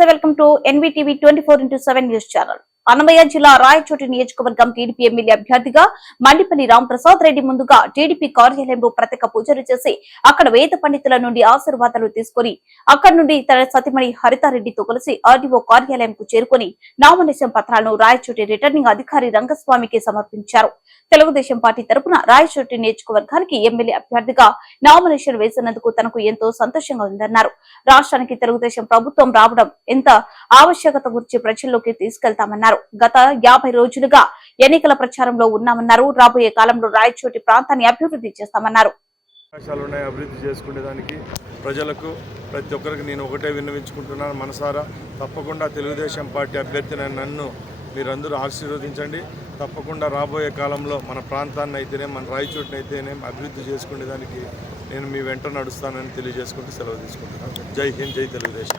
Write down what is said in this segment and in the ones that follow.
నమస్తే, welcome to NVTV 24/7 news channel. Annamayya జిల్లా రాయచోటి నియోజకవర్గం టీడీపీ ఎమ్మెల్యే అభ్యర్థిగా మండిపల్లి రాంప్రసాద్ రెడ్డి ముందుగా టీడీపీ కార్యాలయంలో ప్రత్యేక పూజలు చేసి అక్కడ వేద పండితుల నుండి ఆశీర్వాదాలు తీసుకుని అక్కడి నుండి తన సతీమణి హరితారెడ్డితో కలిసి ఆర్డీఓ కార్యాలయంకు చేరుకుని నామినేషన్ పత్రాలను రాయచోటి రిటర్నింగ్ అధికారి రంగస్వామికి సమర్పించారు. తెలుగుదేశం పార్టీ తరపున రాయచోటి నియోజకవర్గానికి ఎమ్మెల్యే అభ్యర్థిగా నామినేషన్ వేసినందుకు తనకు ఎంతో సంతోషంగా ఉందన్నారు. రాష్ట్రానికి తెలుగుదేశం ప్రభుత్వం రావడం ఎంత ఆవశ్యకత గురించి ప్రజల్లోకి తీసుకెళ్తామన్నారు. గత 50 రోజులుగా ఎన్నికల ప్రచారంలో ఉన్నామన్నారు. రాబోయే కాలంలో రాయచోటి ప్రాంతాన్ని అభివృద్ధి చేస్తామన్నారు. అభివృద్ధి చేసుకునేదానికి ప్రజలకు ప్రతి ఒక్కరికి నేను ఒకటే విన్నవించుకుంటున్నాను మనసారా. తప్పకుండా తెలుగుదేశం పార్టీ అభ్యర్థిని నన్ను మీరందరూ ఆశీర్వదించండి. తప్పకుండా రాబోయే కాలంలో మన ప్రాంతాన్ని అయితేనే మన రాయచోటిని అయితేనే అభివృద్ధి చేసుకునేదానికి నేను మీ వెంట నడుస్తానని తెలియజేసుకుంటూ సెలవు తీసుకుంటున్నాను. జై హింద్, జై తెలుగుదేశం.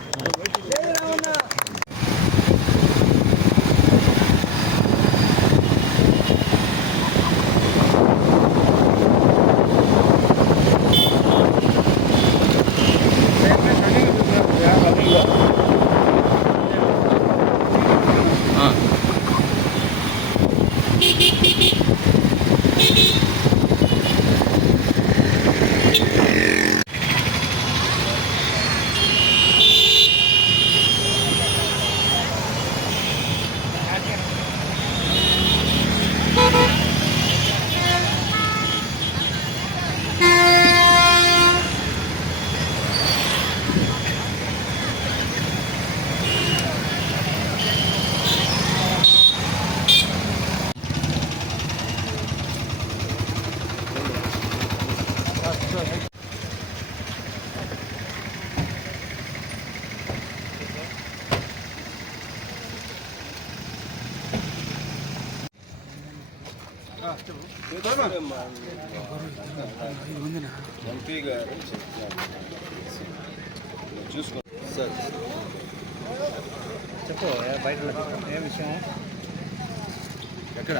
ఎంపీ గారు చూసుకో సార్, చెప్పు బయట ఏ విషయం ఎక్కడ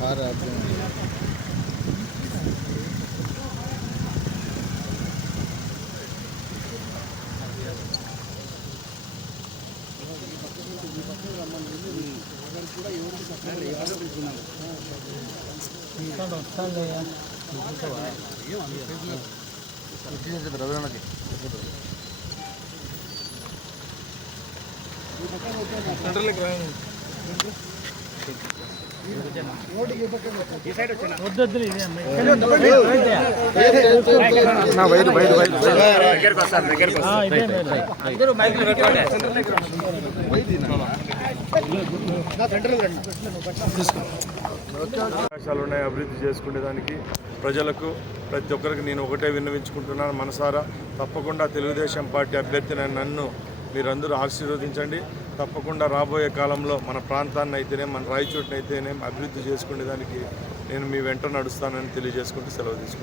కారు రవికి అవకాశాలు ఉన్నాయి అభివృద్ధి చేసుకునేదానికి ప్రజలకు ప్రతి ఒక్కరికి నేను ఒకటే విన్నవించుకుంటున్నాను మనసారా. తప్పకుండా తెలుగుదేశం పార్టీ అభ్యర్థిని నన్ను మీరందరూ ఆశీర్వదించండి. తప్పకుండా రాబోయే కాలంలో మన ప్రాంతాన్ని అయితేనే మన రాయచోటిని అయితేనే అభివృద్ధి చేసుకునేదానికి నేను మీ వెంట నడుస్తానని తెలియజేసుకుంటూ సెలవు తీసుకుంటాను.